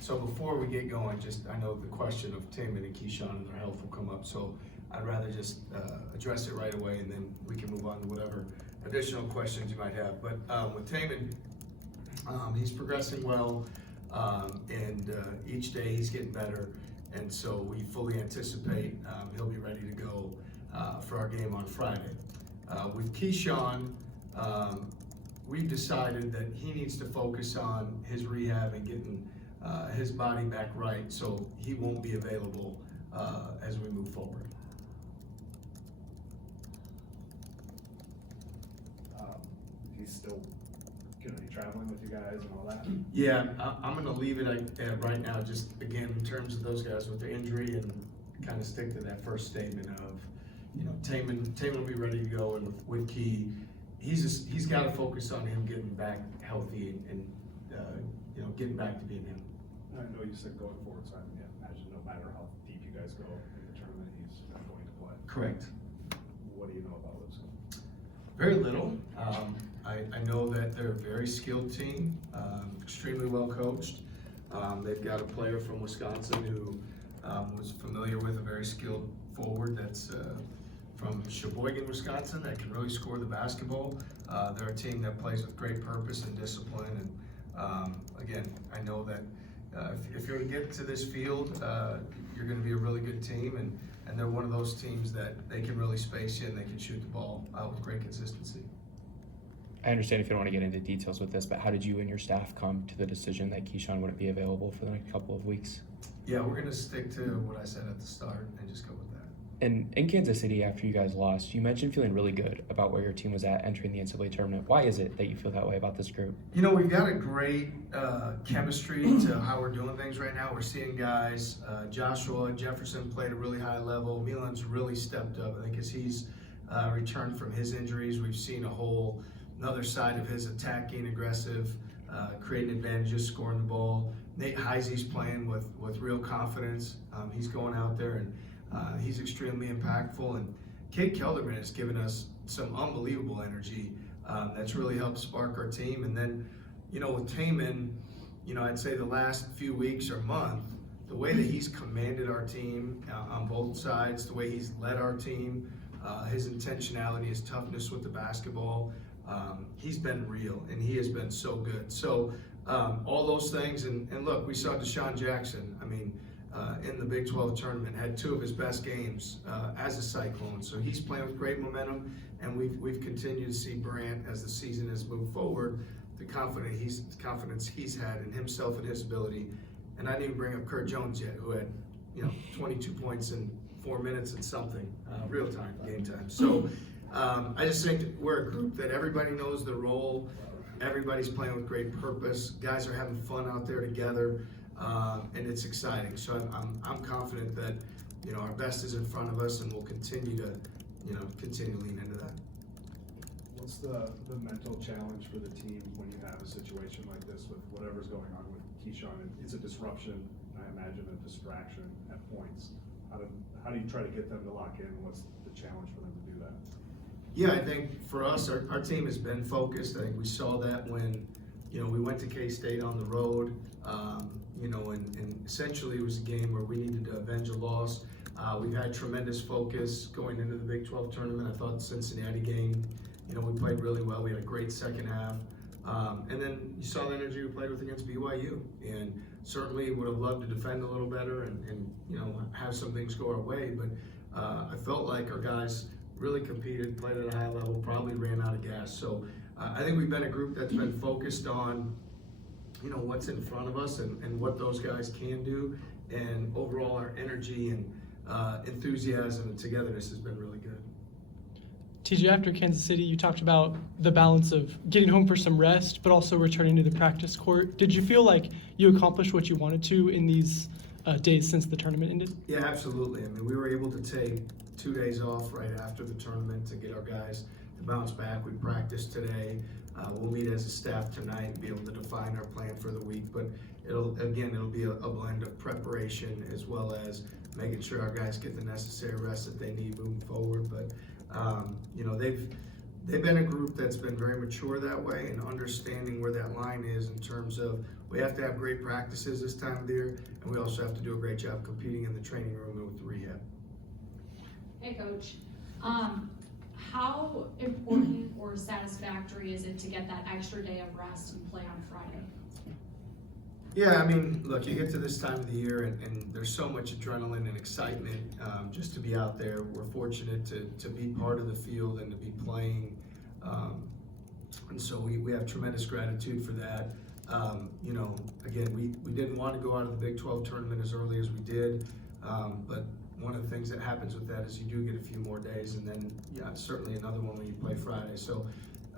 So before we get going, I know the question of Taman and Keyshawn and their health will come up, so I'd rather just address it right away, and then we can move on to whatever additional questions you might have. But with Taman, he's progressing well, and each day he's getting better, and so we fully anticipate he'll be ready to go for our game on Friday. With Keyshawn, we've decided that he needs to focus on his rehab and getting his body back right, so he won't be available as we move forward. He's still going to be traveling with you guys and all that? Yeah, I'm going to leave it right now, just again, in terms of those guys with the injury, and kind of stick to that first statement of, Taman will be ready to go, and with Key, he's got to focus on him getting back healthy and getting back to being him. I know you said going forward, so I imagine no matter how deep you guys go in the tournament, he's not going to play. Correct. What do you know about Lipscomb? Very little. I know that they're a very skilled team, extremely well coached. They've got a player from Wisconsin who was familiar with a very skilled forward that's from Sheboygan, Wisconsin, that can really score the basketball. They're a team that plays with great purpose and discipline. And again, I know that if you're to get to this field, you're going to be a really good team, and they're one of those teams that they can really space you and they can shoot the ball with great consistency. I understand if you don't want to get into details with this, but how did you and your staff come to the decision that Keyshawn wouldn't be available for the next couple of weeks? Yeah, we're going to stick to what I said at the start and just go with that. And in Kansas City, after you guys lost, you mentioned feeling really good about where your team was at entering the NCAA tournament. Why is it that you feel that way about this group? We've got a great chemistry to how we're doing things right now. We're seeing guys, Joshua Jefferson played a really high level. Milan's really stepped up, I think, as he's returned from his injuries. We've seen another side of his attacking, aggressive, creating advantages, scoring the ball. Nate Heisey's playing with real confidence. He's going out there and he's extremely impactful. And Kate Kelderman has given us some unbelievable energy that's really helped spark our team. And then, with Taman, I'd say the last few weeks or month, the way that he's commanded our team on both sides, the way he's led our team, his intentionality, his toughness with the basketball, he's been real, and he has been so good. So all those things, and look, we saw Deshaun Jackson, in the Big 12 tournament, had two of his best games as a Cyclone. So he's playing with great momentum, and we've continued to see Brant, as the season has moved forward, the confidence he's had in himself and his ability. And I didn't even bring up Kurt Jones yet, who had 22 points in 4 minutes and something, real time, game time. So I just think that we're a group that everybody knows their role. Everybody's playing with great purpose. Guys are having fun out there together, and it's exciting. So I'm confident that our best is in front of us, and we'll continue to lean into that. What's the mental challenge for the team when you have a situation like this with whatever's going on with Keyshawn? It's a disruption, I imagine a distraction at points. How do you try to get them to lock in? What's the challenge for them to do that? Yeah, I think for us, our team has been focused. I think we saw that when, we went to K-State on the road, and essentially it was a game where we needed to avenge a loss. We've had tremendous focus going into the Big 12 tournament. I thought the Cincinnati game, we played really well. We had a great second half. And then you saw the energy we played with against BYU. And certainly would have loved to defend a little better and have some things go our way. But I felt like our guys really competed, played at a high level, probably ran out of gas. So I think we've been a group that's been focused on, what's in front of us and what those guys can do. And overall, our energy and enthusiasm and togetherness has been really good. TJ, after Kansas City, you talked about the balance of getting home for some rest, but also returning to the practice court. Did you feel like you accomplished what you wanted to in these days since the tournament ended? Yeah, absolutely. We were able to take 2 days off right after the tournament to get our guys to bounce back. We practiced today. We'll meet as a staff tonight and be able to define our plan for the week. But it'll be a blend of preparation as well as making sure our guys get the necessary rest that they need moving forward. But they've been a group that's been very mature that way and understanding where that line is in terms of we have to have great practices this time of the year, and we also have to do a great job competing in the training room and with the rehab. Hey, Coach. How important or satisfactory is it to get that extra day of rest and play on Friday? Yeah, I mean, look, you get to this time of the year and there's so much adrenaline and excitement just to be out there. We're fortunate to be part of the field and to be playing. And so we have tremendous gratitude for that. You know, again, we didn't want to go out of the Big 12 tournament as early as we did, but one of the things that happens with that is you do get a few more days, and then certainly another one when you play Friday. So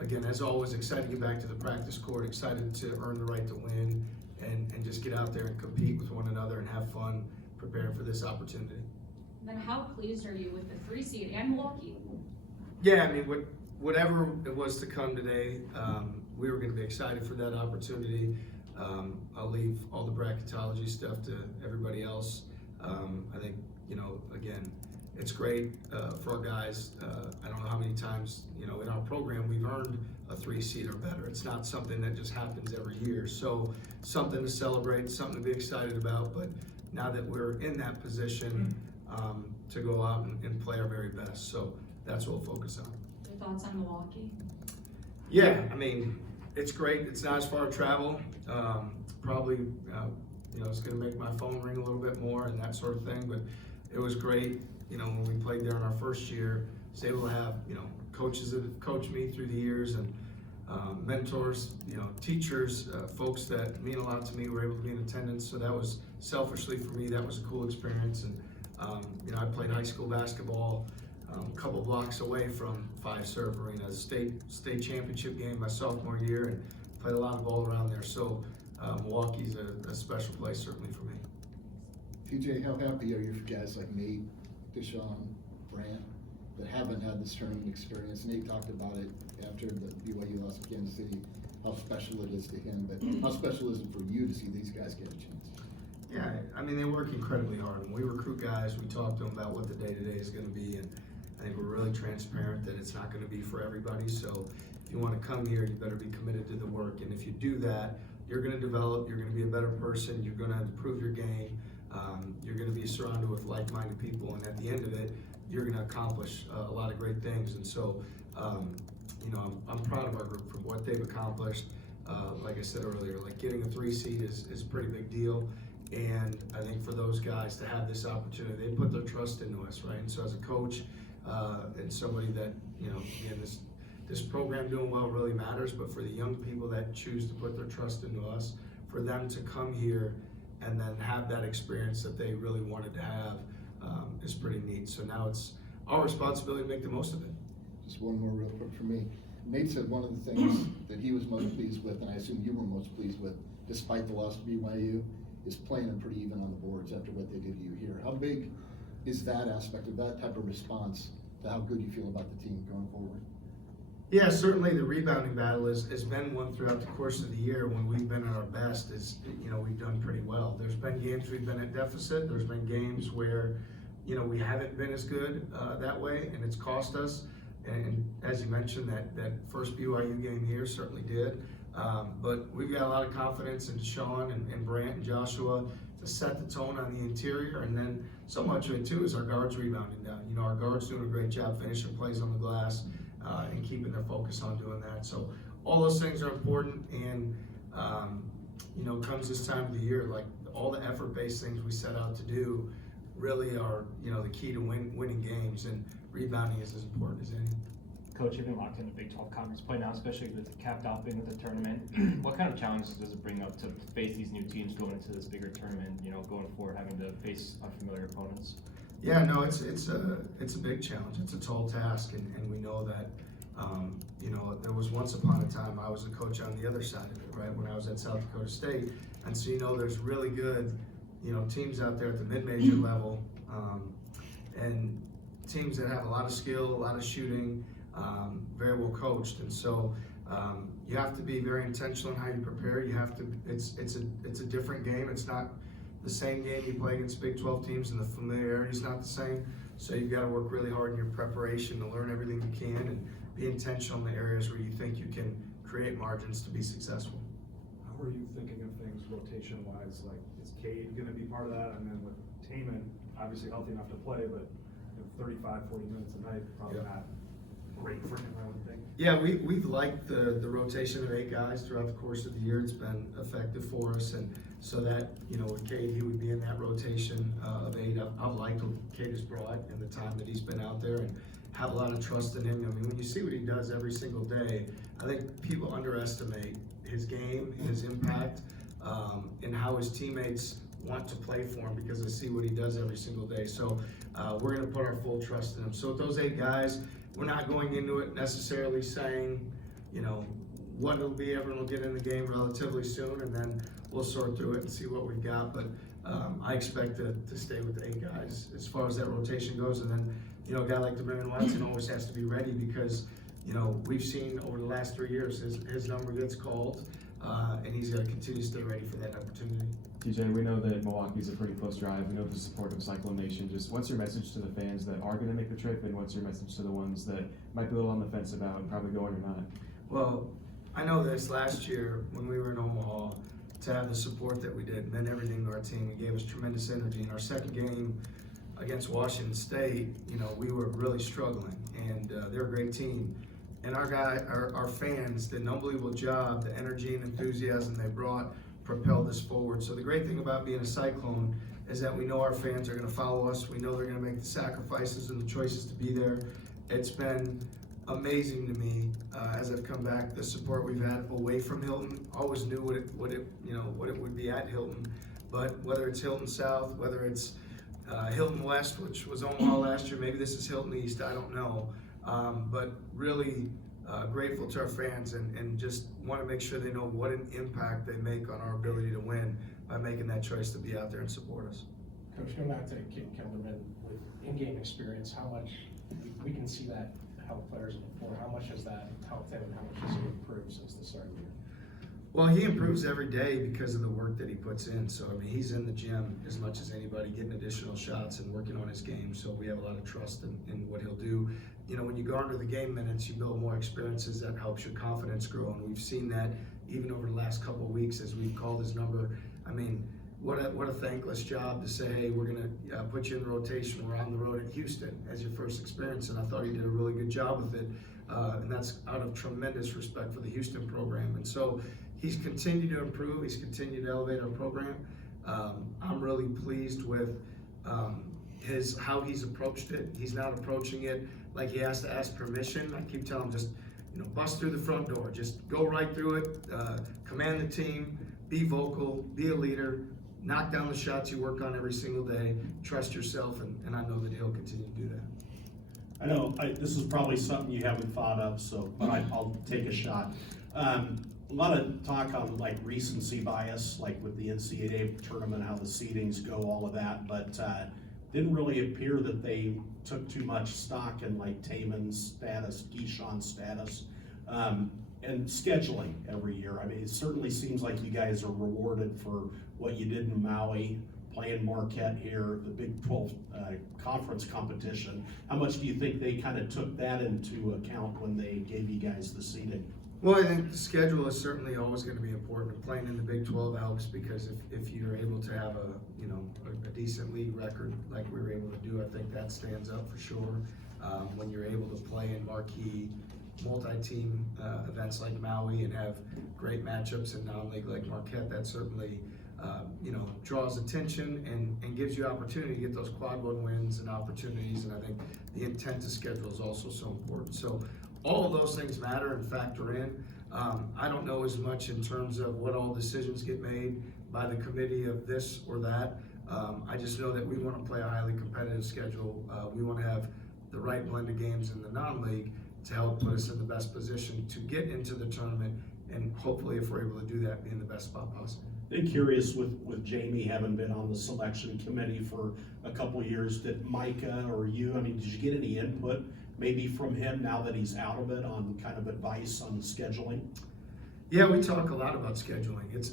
again, as always, excited to get back to the practice court, excited to earn the right to win, and just get out there and compete with one another and have fun preparing for this opportunity. And then how pleased are you with the 3 seed and Milwaukee? Yeah, I mean, whatever it was to come today, we were going to be excited for that opportunity. I'll leave all the bracketology stuff to everybody else. I think, you know, again, it's great for our guys. I don't know how many times, you know, in our program we've earned a 3 seed or better. It's not something that just happens every year. So something to celebrate, something to be excited about. But now that we're in that position, to go out and play our very best. So that's what we'll focus on. Your thoughts on Milwaukee? Yeah, I mean, it's great. It's not as far to travel. Probably, you know, it's going to make my phone ring a little bit more and that sort of thing. But it was great. You know, when we played there in our first year, I was able to have, you know, coaches that have coached me through the years and mentors, you know, teachers, folks that mean a lot to me were able to be in attendance. So that was selfishly for me, that was a cool experience. And, you know, I played high school basketball a couple blocks away from Five Serve Arena, state championship game my sophomore year, and played a lot of ball around there. So Milwaukee's a special place certainly for me. TJ, how happy are you for guys like Nate, Deshaun, Brant, that haven't had this tournament experience? Nate talked about it after the BYU lost to Kansas City, how special it is to him, but how special is it for you to see these guys get a chance? Yeah, I mean, they work incredibly hard. When we recruit guys, we talk to them about what the day-to-day is going to be, and I think we're really transparent that it's not going to be for everybody. So if you want to come here, you better be committed to the work, and if you do that, you're going to develop, you're going to be a better person, you're going to improve your game, you're going to be surrounded with like-minded people, and at the end of it, you're going to accomplish a lot of great things. And so, you know, I'm proud of our group for what they've accomplished. Like I said earlier, like getting a 3 seed is a pretty big deal. And I think for those guys to have this opportunity, they put their trust into us, right? And so as a coach and somebody that, you know, again, this program doing well really matters, but for the young people that choose to put their trust into us, for them to come here and then have that experience that they really wanted to have is pretty neat. So now it's our responsibility to make the most of it. Just one more real quick for me. Nate said one of the things that he was most pleased with, and I assume you were most pleased with, despite the loss to BYU, is playing them pretty even on the boards after what they did to you here. How big is that aspect of that type of response to how good you feel about the team going forward? Yeah, certainly the rebounding battle has been one throughout the course of the year. When we've been at our best, you know, we've done pretty well. There's been games we've been at deficit. There's been games where, you know, we haven't been as good that way, and it's cost us. And as you mentioned, that first BYU game here certainly did. But we've got a lot of confidence in Sean and Brant and Joshua to set the tone on the interior, and then so much of it too is our guards rebounding down. You know, our guards doing a great job finishing plays on the glass and keeping their focus on doing that. So all those things are important, and you know, comes this time of the year, like all the effort-based things we set out to do really are, you know, the key to winning games, and rebounding is as important as any. Coach, you've been locked in the Big 12 conference play now, especially with the capped out being with the tournament. What kind of challenges does it bring up to face these new teams going into this bigger tournament, you know, going forward, having to face unfamiliar opponents? Yeah, no, it's a big challenge. It's a tall task, and we know that. You know, there was once upon a time I was a coach on the other side of it, right, when I was at South Dakota State, and so you know there's really good, you know, teams out there at the mid-major level, and teams that have a lot of skill, a lot of shooting, very well coached, and so you have to be very intentional in how you prepare. You have to. It's a different game. It's not the same game you play against Big 12 teams, and the familiarity is not the same. So you've got to work really hard in your preparation to learn everything you can, and be intentional in the areas where you think you can create margins to be successful. How are you thinking of things rotation wise? Like, is Cade gonna be part of that? And then with Taman, obviously healthy enough to play, but 35, 40 minutes a night, probably Yeah. not great for him, I would think. Yeah, we've liked the rotation of 8 guys throughout the course of the year. It's been effective for us, and so that, you know, with Cade, he would be in that rotation of 8. I've liked what Cade has brought in the time that he's been out there, and have a lot of trust in him. I mean, when you see what he does every single day, I think people underestimate his game, his impact, and how his teammates want to play for him because they see what he does every single day. So we're going to put our full trust in him. So with those 8 guys, we're not going into it necessarily saying, you know, what it'll be. Everyone will get in the game relatively soon, and then we'll sort through it and see what we've got. But I expect to stay with the 8 guys as far as that rotation goes. And then, you know, a guy like DeMarion Watson always has to be ready because, you know, we've seen over the last 3 years his number gets called, and he's got to continue to stay ready for that opportunity. TJ, we know that Milwaukee's a pretty close drive. We know the support of Cyclone Nation. Just what's your message to the fans that are going to make the trip, and what's your message to the ones that might be a little on the fence about and probably going or not? Well, I know this last year when we were in Omaha, to have the support that we did meant everything to our team. It gave us tremendous energy. In our second game against Washington State, you know, we were really struggling, and they're a great team. And our fans did an unbelievable job. The energy and enthusiasm they brought propelled us forward. So the great thing about being a Cyclone is that we know our fans are going to follow us. We know they're going to make the sacrifices and the choices to be there. It's been amazing to me as I've come back. The support we've had away from Hilton. Always knew what it would be at Hilton, but whether it's Hilton South, whether it's Hilton West, which was Omaha last year, maybe this is Hilton East, I don't know. But really grateful to our fans and just want to make sure they know what an impact they make on our ability to win by making that choice to be out there and support us. Coach, going back to Kate Kelderman with in-game experience, how much we can see that help players before? How much has that helped him, and how much has he improved since the start of the year? Well, he improves every day because of the work that he puts in. So, I mean, he's in the gym as much as anybody, getting additional shots and working on his game. So we have a lot of trust in what he'll do. You know, when you garner the game minutes, you build more experiences. That helps your confidence grow. And we've seen that even over the last couple of weeks as we've called his number. I mean, what a thankless job to say, hey, we're going to put you in the rotation. We're on the road at Houston as your first experience. And I thought he did a really good job with it. And that's out of tremendous respect for the Houston program. And so he's continued to improve. He's continued to elevate our program. I'm really pleased with how he's approached it. He's not approaching it like he has to ask permission. I keep telling him, just, you know, bust through the front door. Just go right through it. Command the team. Be vocal. Be a leader. Knock down the shots you work on every single day. Trust yourself, and I know that he'll continue to do that. I know this is probably something you haven't thought of, but I'll take a shot. A lot of talk on like recency bias, like with the NCAA tournament, how the seedings go, all of that, but didn't really appear that they took too much stock in like Taman's status, Keyshawn's status, and scheduling every year. I mean, it certainly seems like you guys are rewarded for what you did in Maui, playing Marquette here, the Big 12 conference competition. How much do you think they kind of took that into account when they gave you guys the seeding? Well, I think the schedule is certainly always going to be important. Playing in the Big 12 helps because if you're able to have a decent league record like we were able to do, I think that stands up for sure. When you're able to play in marquee multi-team events like Maui and have great matchups in non-league like Marquette, that certainly draws attention and gives you opportunity to get those quad one wins and opportunities. And I think the intent to schedule is also so important. So all of those things matter and factor in. I don't know as much in terms of what all decisions get made by the committee of this or that. I just know that we want to play a highly competitive schedule. We want to have the right blend of games in the non-league to help put us in the best position to get into the tournament, and hopefully, if we're able to do that, be in the best spot possible. I'm curious, with Jamie having been on the selection committee for a couple of years, did Micah or you, I mean, did you get any input maybe from him now that he's out of it on kind of advice on scheduling? Yeah, we talk a lot about scheduling. It's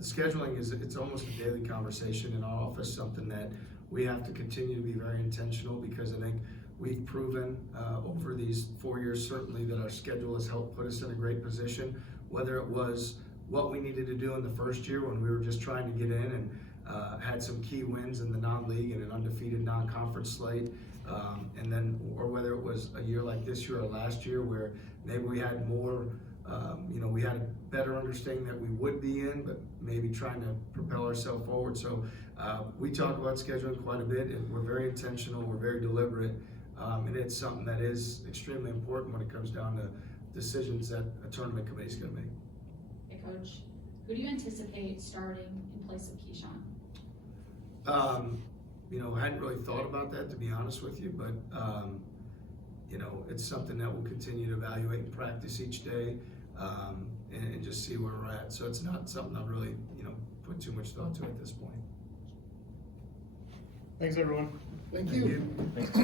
scheduling it's almost a daily conversation in our office, something that we have to continue to be very intentional, because I think we've proven over these 4 years certainly that our schedule has helped put us in a great position, whether it was what we needed to do in the first year when we were just trying to get in and had some key wins in the non-league and an undefeated non-conference slate, and then, or whether it was a year like this year or last year where maybe we had more, we had a better understanding that we would be in, but maybe trying to propel ourselves forward. So we talk about scheduling quite a bit, and we're very intentional, we're very deliberate, and it's something that is extremely important when it comes down to decisions that a tournament committee is going to make. Hey, Coach, who do you anticipate starting in place of Keyshawn? I hadn't really thought about that, to be honest with you, but it's something that we'll continue to evaluate and practice each day, and just see where we're at. So it's not something I've really, put too much thought to at this point. Thanks, everyone. Thank you. Thanks.